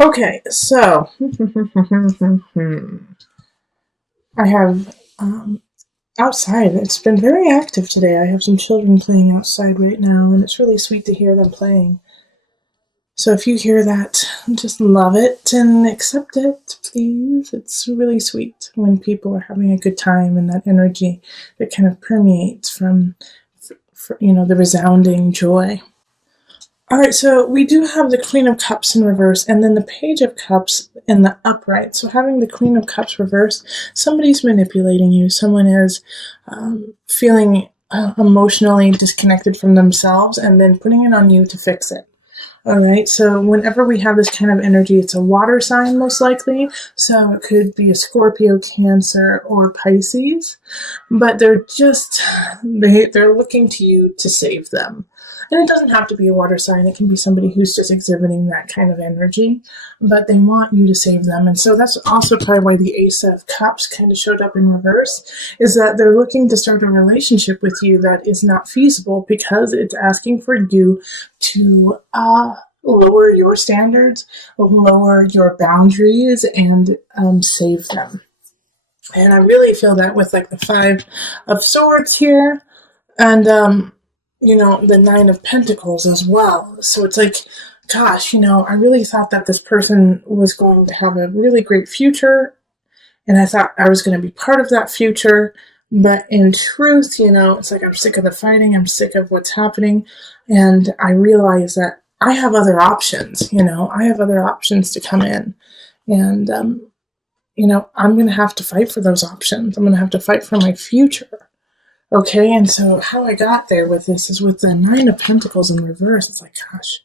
Okay, so I have outside. It's been very active today. I have some children playing outside right now, and it's really sweet to hear them playing. So if you hear that, just love it and accept it, please. It's really sweet when people are having a good time and that energy that kind of permeates from, the resounding joy. All right, so we do have the Queen of Cups in reverse and then the Page of Cups in the upright. So having the Queen of Cups reverse, somebody's manipulating you. Someone is feeling emotionally disconnected from themselves and then putting it on you to fix it. All right, so whenever we have this kind of energy, it's a water sign most likely. So it could be a Scorpio, Cancer, or Pisces, but they're looking to you to save them. And it doesn't have to be a water sign. It can be somebody who's just exhibiting that kind of energy, but they want you to save them. And so that's also probably why the Ace of Cups kind of showed up in reverse, is that they're looking to start a relationship with you that is not feasible because it's asking for you to lower your standards, lower your boundaries, and save them. And I really feel that with like the Five of Swords here, and the Nine of Pentacles as well. So it's like, gosh, I really thought that this person was going to have a really great future, and I thought I was going to be part of that future. But in truth, it's like I'm sick of the fighting. I'm sick of what's happening. And I realize that I have other options. I have other options to come in. And, I'm going to have to fight for those options. I'm going to have to fight for my future. Okay, and so how I got there with this is with the Nine of Pentacles in reverse. It's like, gosh,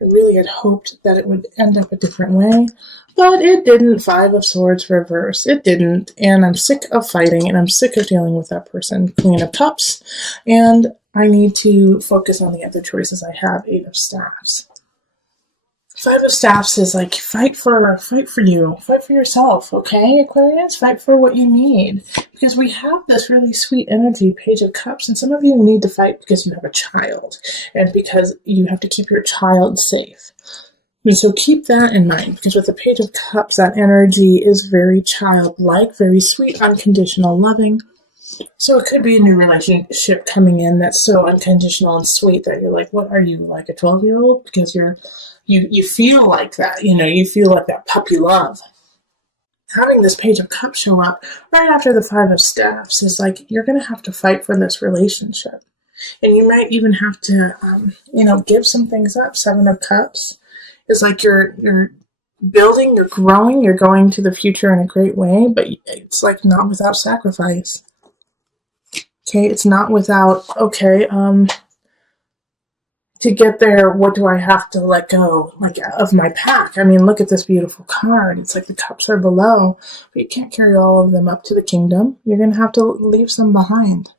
I really had hoped that it would end up a different way, but it didn't. Five of Swords reverse. It didn't, and I'm sick of fighting, and I'm sick of dealing with that person. Queen of Cups, and I need to focus on the other choices I have. Eight of Staffs. Five of Staffs is like, fight for you, fight for yourself, okay, Aquarius? Fight for what you need. Because we have this really sweet energy, Page of Cups, and some of you need to fight because you have a child, and because you have to keep your child safe. And so keep that in mind, because with the Page of Cups, that energy is very childlike, very sweet, unconditional, loving. So it could be a new relationship coming in that's so unconditional and sweet that you're like, what are you, like a 12-year-old? Because you feel like that, you feel like that puppy love. Having this Page of Cups show up right after the Five of Staffs is like, you're going to have to fight for this relationship. And you might even have to, give some things up. Seven of Cups is like you're building, you're growing, you're going to the future in a great way, but it's like not without sacrifice. Okay, it's not without, to get there, what do I have to let go, like, of my pack? I mean, look at this beautiful card. It's like the cups are below, but you can't carry all of them up to the kingdom. You're going to have to leave some behind.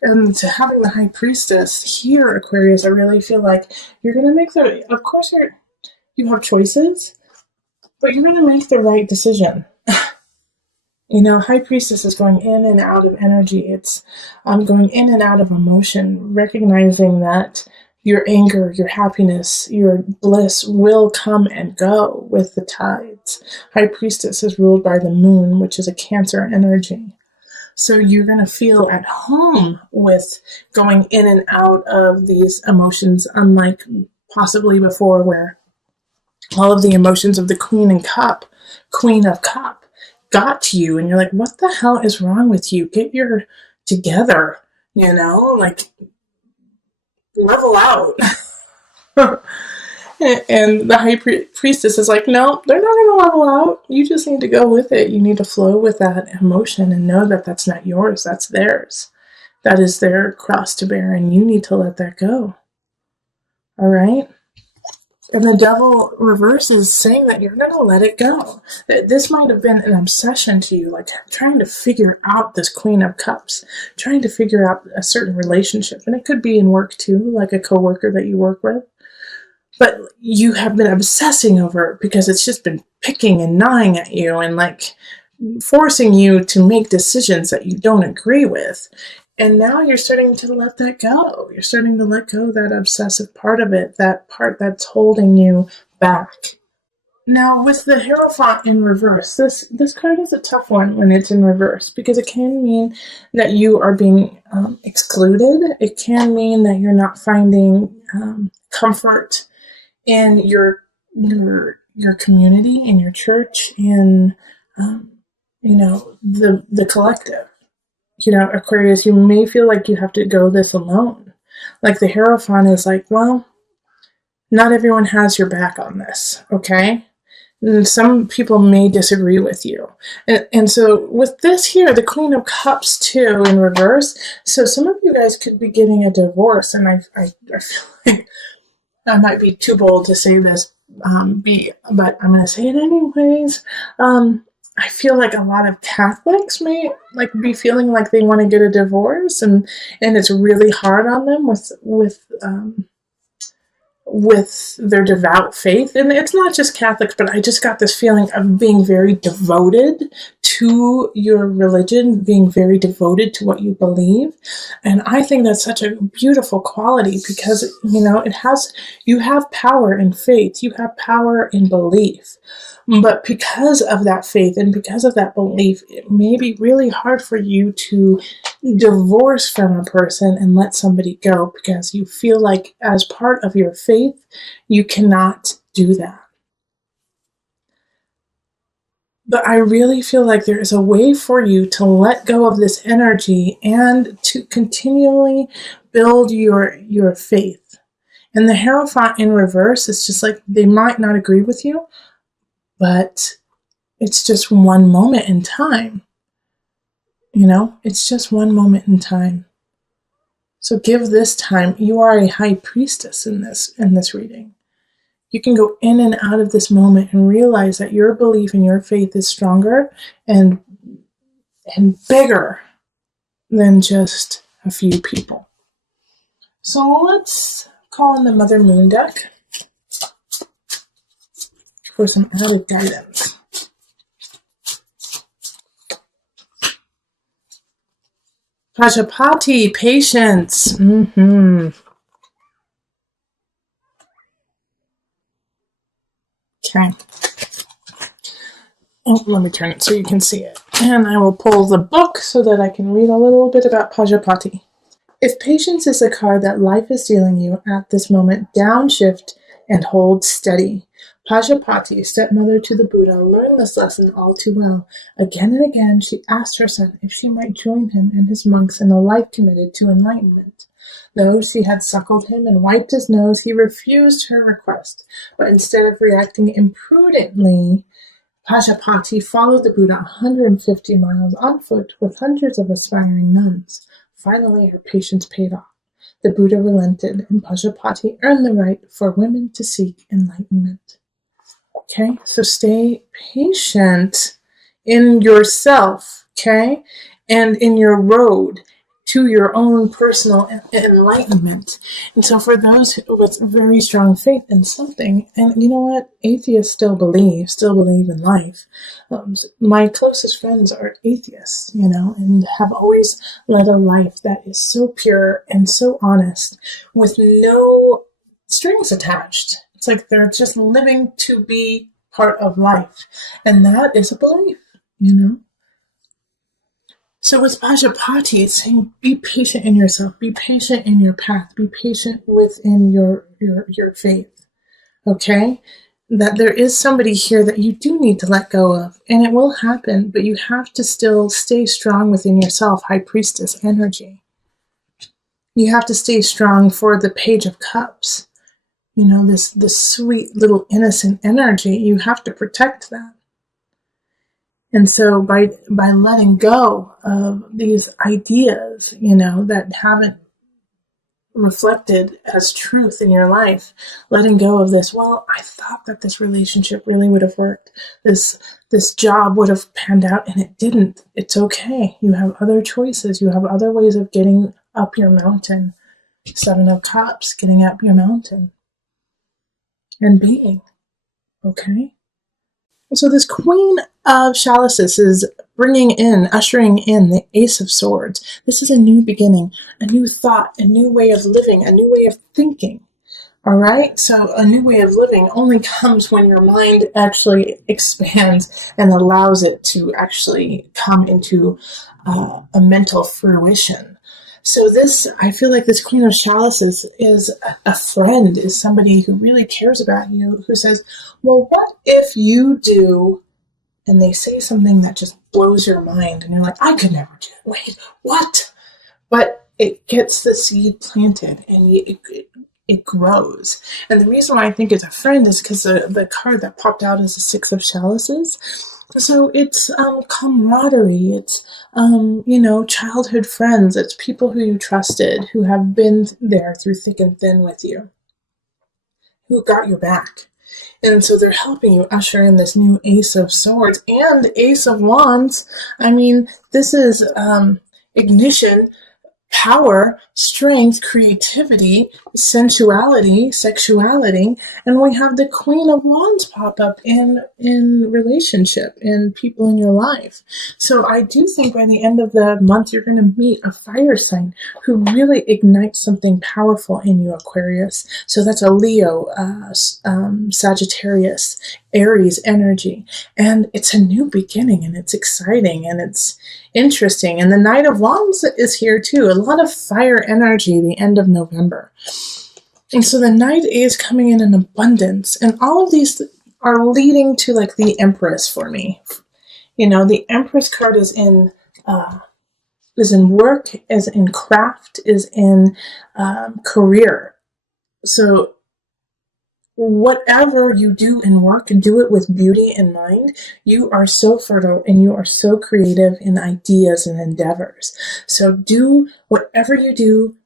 And to having the High Priestess here, Aquarius, I really feel like you're going to make of course you have choices, but you're going to make the right decision. High Priestess is going in and out of energy. It's going in and out of emotion, recognizing that your anger, your happiness, your bliss will come and go with the tides. High Priestess is ruled by the moon, which is a Cancer energy. So you're going to feel at home with going in and out of these emotions, unlike possibly before where all of the emotions of the Queen of Cup got to you and you're like, what the hell is wrong with you? Get your together, like level out. And the High Priestess is like, no, they're not going to level out. You just need to go with it. You need to flow with that emotion and know that that's not yours. That's theirs. That is their cross to bear, and you need to let that go. All right? And the Devil reverse is saying that you're going to let it go. This might have been an obsession to you, like trying to figure out this Queen of Cups, trying to figure out a certain relationship. And it could be in work too, like a coworker that you work with. But you have been obsessing over it because it's just been picking and gnawing at you and like forcing you to make decisions that you don't agree with. And now you're starting to let that go. You're starting to let go of that obsessive part of it, that part that's holding you back. Now, with the Hierophant in reverse, this card is a tough one when it's in reverse because it can mean that you are being excluded. It can mean that you're not finding comfort in your community, in your church, in the collective. Aquarius, you may feel like you have to go this alone. Like the Hierophant is like, well, not everyone has your back on this, okay? And some people may disagree with you. And so with this here, the Queen of Cups too in reverse, so some of you guys could be getting a divorce, and I feel like I might be too bold to say this, but I'm going to say it anyways. I feel like a lot of Catholics may be feeling like they want to get a divorce, and it's really hard on them with their devout faith. And it's not just Catholics, but I just got this feeling of being very devoted to your religion, being very devoted to what you believe. And I think that's such a beautiful quality because, you have power in faith, you have power in belief. But because of that faith and because of that belief, it may be really hard for you to divorce from a person and let somebody go because you feel like as part of your faith, you cannot do that. But I really feel like there is a way for you to let go of this energy and to continually build your faith. And the Hierophant in reverse is just like they might not agree with you, but it's just one moment in time. It's just one moment in time. So give this time. You are a high priestess in this reading. You can go in and out of this moment and realize that your belief and your faith is stronger and bigger than just a few people. So let's call in the Mother Moon deck for some added guidance. Pajapati, patience. Okay. Oh, let me turn it so you can see it. And I will pull the book so that I can read a little bit about Pajapati. If patience is the card that life is dealing you at this moment, downshift and hold steady. Pajapati, stepmother to the Buddha, learned this lesson all too well. Again and again, she asked her son if she might join him and his monks in a life committed to enlightenment. Though she had suckled him and wiped his nose, he refused her request. But instead of reacting imprudently, Pajapati followed the Buddha 150 miles on foot with hundreds of aspiring nuns. Finally, her patience paid off. The Buddha relented, and Pajapati earned the right for women to seek enlightenment. Okay, so stay patient in yourself, okay, and in your road to your own personal enlightenment. And so for those with very strong faith in something, and you know what, atheists still believe in life. My closest friends are atheists, and have always led a life that is so pure and so honest with no strings attached. It's like they're just living to be part of life. And that is a belief, So with Pajapati, it's saying be patient in yourself, be patient in your path, be patient within your faith. Okay? That there is somebody here that you do need to let go of, and it will happen, but you have to still stay strong within yourself, High Priestess energy. You have to stay strong for the Page of Cups. This sweet little innocent energy, you have to protect that. And so by letting go of these ideas, that haven't reflected as truth in your life, letting go of this, well, I thought that this relationship really would have worked. This job would have panned out, and it didn't. It's okay. You have other choices. You have other ways of getting up your mountain. Seven of Cups, getting up your mountain. And being, okay? So this Queen of Chalices is ushering in the Ace of Swords. This is a new beginning, a new thought, a new way of living, a new way of thinking. All right. So a new way of living only comes when your mind actually expands and allows it to actually come into a mental fruition. So I feel like this Queen of Chalices is a friend, is somebody who really cares about you, who says, well, what if you do, and they say something that just blows your mind, and you're like, I could never do it. Wait, what? But it gets the seed planted, and it grows. And the reason why I think it's a friend is because the card that popped out is the Six of Chalices. So it's camaraderie. It's childhood friends. It's people who you trusted, who have been there through thick and thin with you, who got your back. And so they're helping you usher in this new Ace of Swords and Ace of Wands. I mean, this is ignition, power, strength, creativity, sensuality, sexuality, and we have the Queen of Wands pop up in relationship, in people in your life. So I do think by the end of the month, you're going to meet a fire sign who really ignites something powerful in you, Aquarius. So that's a Leo, Sagittarius, Aries energy. And it's a new beginning, and it's exciting, and it's interesting. And the Knight of Wands is here too. A lot of fire energy the end of November. And so the Knight is coming in abundance. And all of these are leading to like the Empress for me. You know, the Empress card is in work, is in craft, is in career. So whatever you do in work, do it with beauty in mind. You are so fertile and you are so creative in ideas and endeavors. So do whatever you do.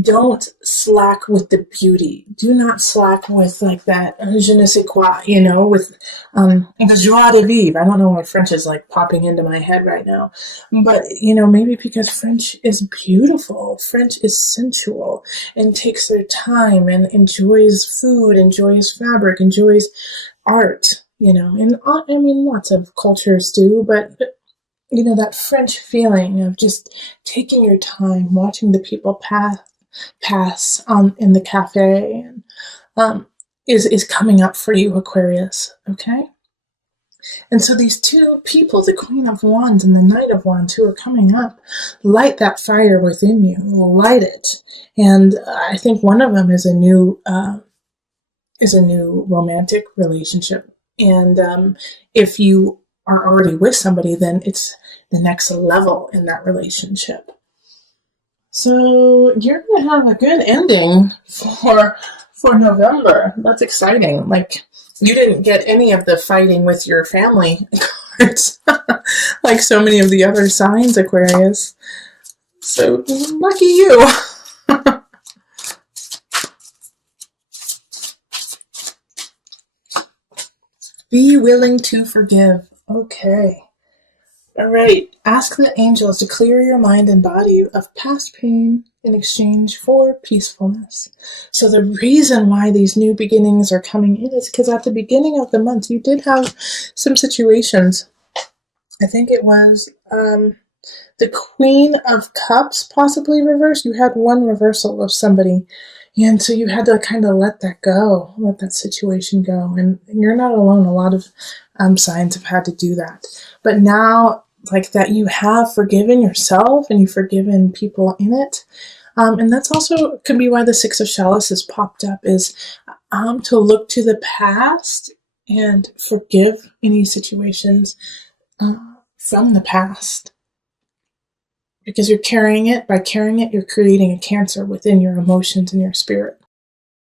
Don't slack with the beauty. Do not slack with like that je ne sais quoi, with the joie de vivre. I don't know why French is like popping into my head right now. But, maybe because French is beautiful. French is sensual and takes their time and enjoys food, enjoys fabric, enjoys art, and I mean, lots of cultures do, but that French feeling of just taking your time, watching the people pass in the cafe, and is coming up for you, Aquarius. Okay. And so these two people, the Queen of Wands and the Knight of Wands, who are coming up, light that fire within you, light it. And I think one of them is a new romantic relationship. And if you are already with somebody, then it's the next level in that relationship. So you're going to have a good ending for November. That's exciting. Like, you didn't get any of the fighting with your family cards like so many of the other signs, Aquarius. So lucky you. Be willing to forgive. Okay. All right. Ask the angels to clear your mind and body of past pain in exchange for peacefulness. So the reason why these new beginnings are coming in is because at the beginning of the month, you did have some situations. I think it was the Queen of Cups possibly reversed. You had one reversal of somebody. And so you had to kind of let that go, let that situation go. And you're not alone. A lot of signs have had to do that. But now, like that, you have forgiven yourself and you've forgiven people in it. And that's also could be why the Six of Chalices popped up, is to look to the past and forgive any situations from the past. Because you're carrying it. By carrying it, you're creating a cancer within your emotions and your spirit.